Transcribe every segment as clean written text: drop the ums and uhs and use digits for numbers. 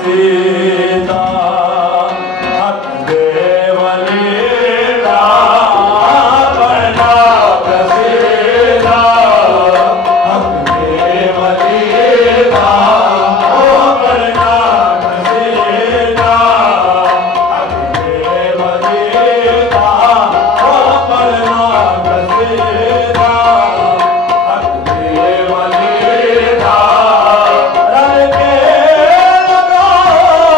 सीता हक देव लीला करना सीता हक देव लीला करना सीता हक देव लीला करना सीता हक देव लीला रल के लगाओ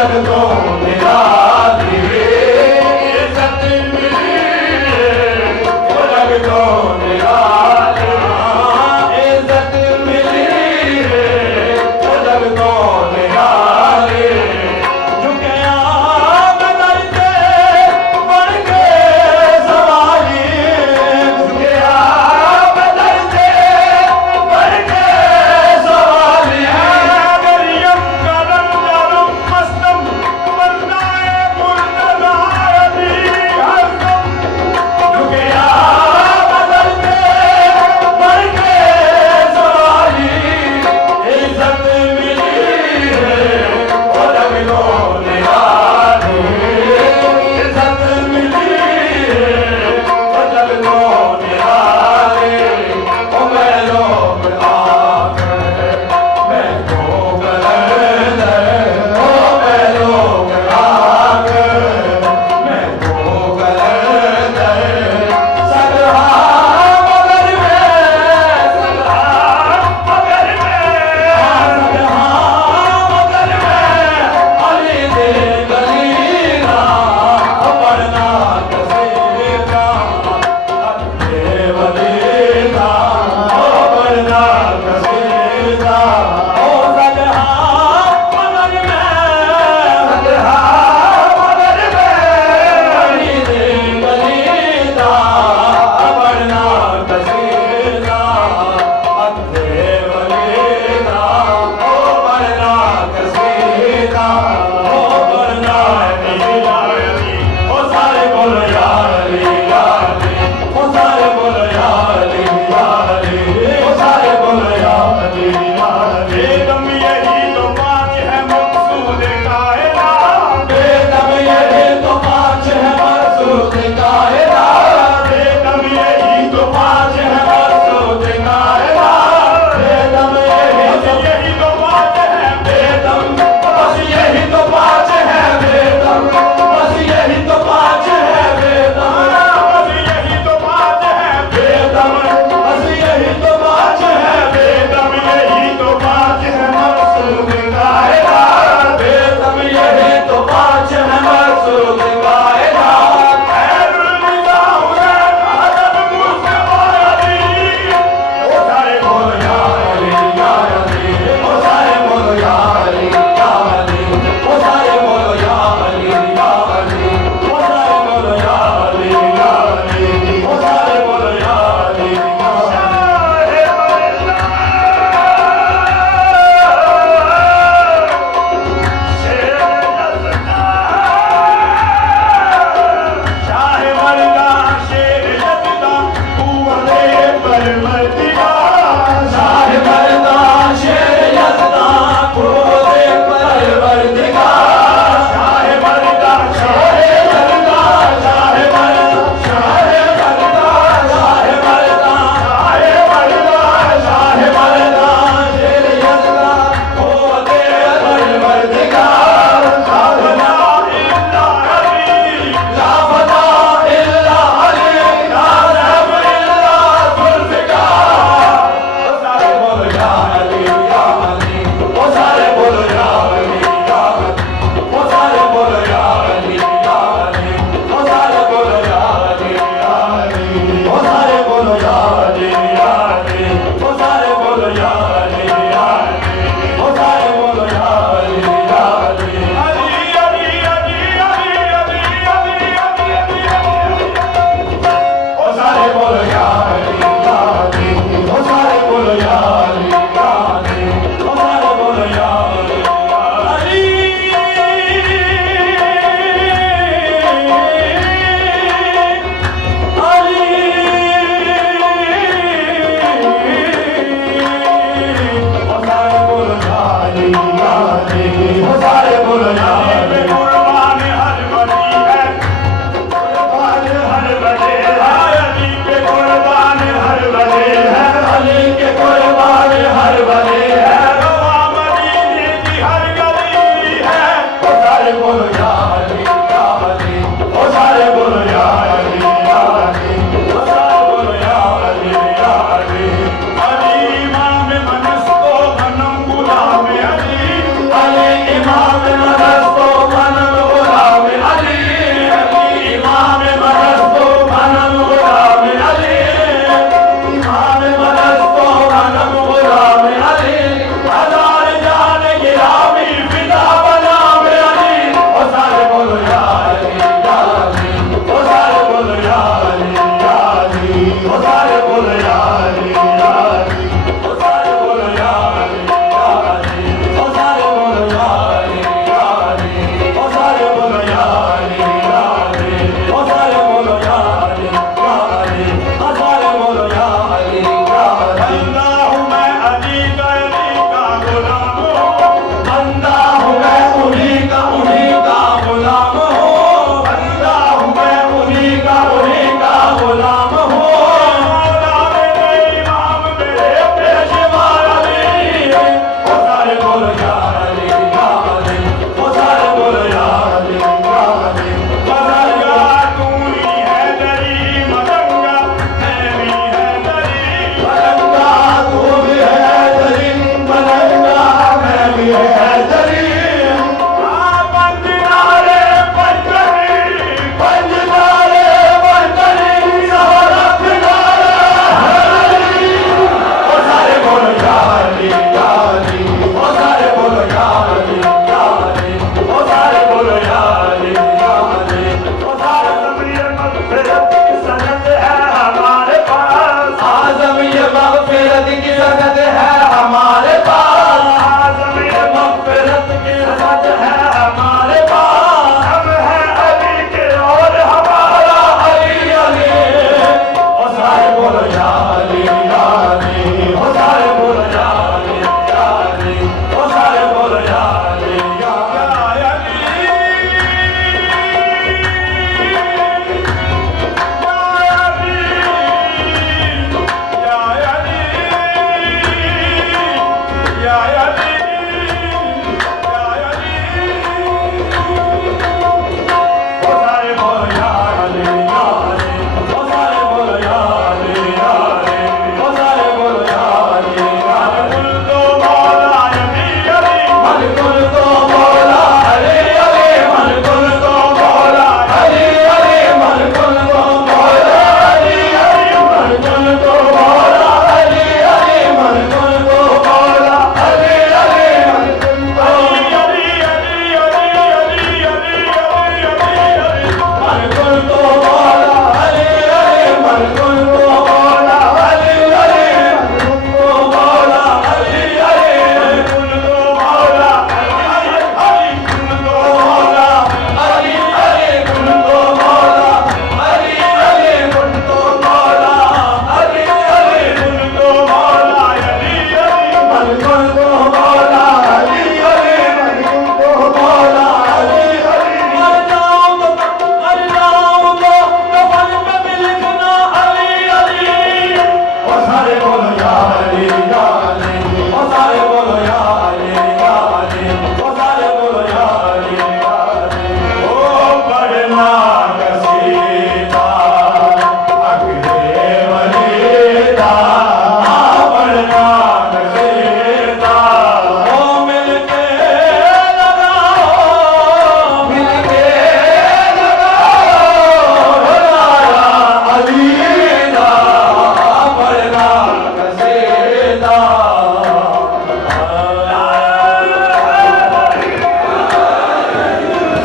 जग तो निराली इज्जत मिली वो जग तो निराली इज्जत मिली वो जग तो निराली झुके बदल के बढ़ के सवाली झुके बदल के बढ़ के सवाली गरियम करम नरम मस्तम बंदाए मुर्तदायती हरदम झुके बदल के बढ़ के सवाली इज्जत मिली वो जग तो निराली इज्जत मिली वो जग तो निराली ओ मैं लोग आकर मैं तो गलत ओ मैं लोग आकर मैं तो गलत सगहा मगर में सगहा मगर में सगहा मगर में अली दे गलीना अपना कसेगा अपने वलीना अपना कसेगा ओ सगहा मगर में सगहा मगर में अली दे गलीना अपना कसेगा अपने वलीना अपना कसेगा अपना नियाली ओ सारे बोलो याली याली ओ सारे बोलो याली याली ओ सारे बोलो याली याली बेदम यही तो पाँच है मकसूद कायदा बेदम यही तो पाँच है मकसूद कायदा बेदम यही तो पाँच है मकसूद कायदा बेदम यही तो पाँच है बेदम बस यही तो पाँच है बेदम बस यही तो पाँच है बेदम बस यही तो पाँच है बेदम बस यही तो पाँच है बेदम यही तो पाँच है मकसूद कायदा बेदम यही तो पाँच है मकसूद कायदा खैरुल निज़ा हुसैन अदब मुस्तफा अली ओ सारे बोलो या अली या अली ओ सारे बोलो या अली या अली ओ सारे बोलो या अली या अली ओ सारे बोलो या अली या अली ओ सारे बोलो या अली या शाह मर्दा शेर यज़दा कुव्वते परवरदिगा शाह मर्दा शेर यज़दा कुव्वते परवरदिगा शाह मर्दा शेर यज़दा शाह मर्दा शाह मर्दा शाह मर्दा शाह मर्दा शेर यज़दा कुव्वते परवरदिगा ला फदा इल्ला अली ला रब इल्ला जुल्फ़िकार ओ सारे बोलो या अली या अली ओ सारे बोलो या अली या अली ओ सारे बोलो या अली या अली ओ सारे बोलो या अली या अली ओ सारे बोलो या अली या अली ओ सारे बोलो या अली या अली ओ सारे बोलो या अली या अली अली अली अली अली अली अली अली अली ओ सारे बोलो या अली या अली ओ सारे बोलो या अली या अली ओ सारे बोलो या अली या अली अली ओ सारे बोलो या अली या अली ओ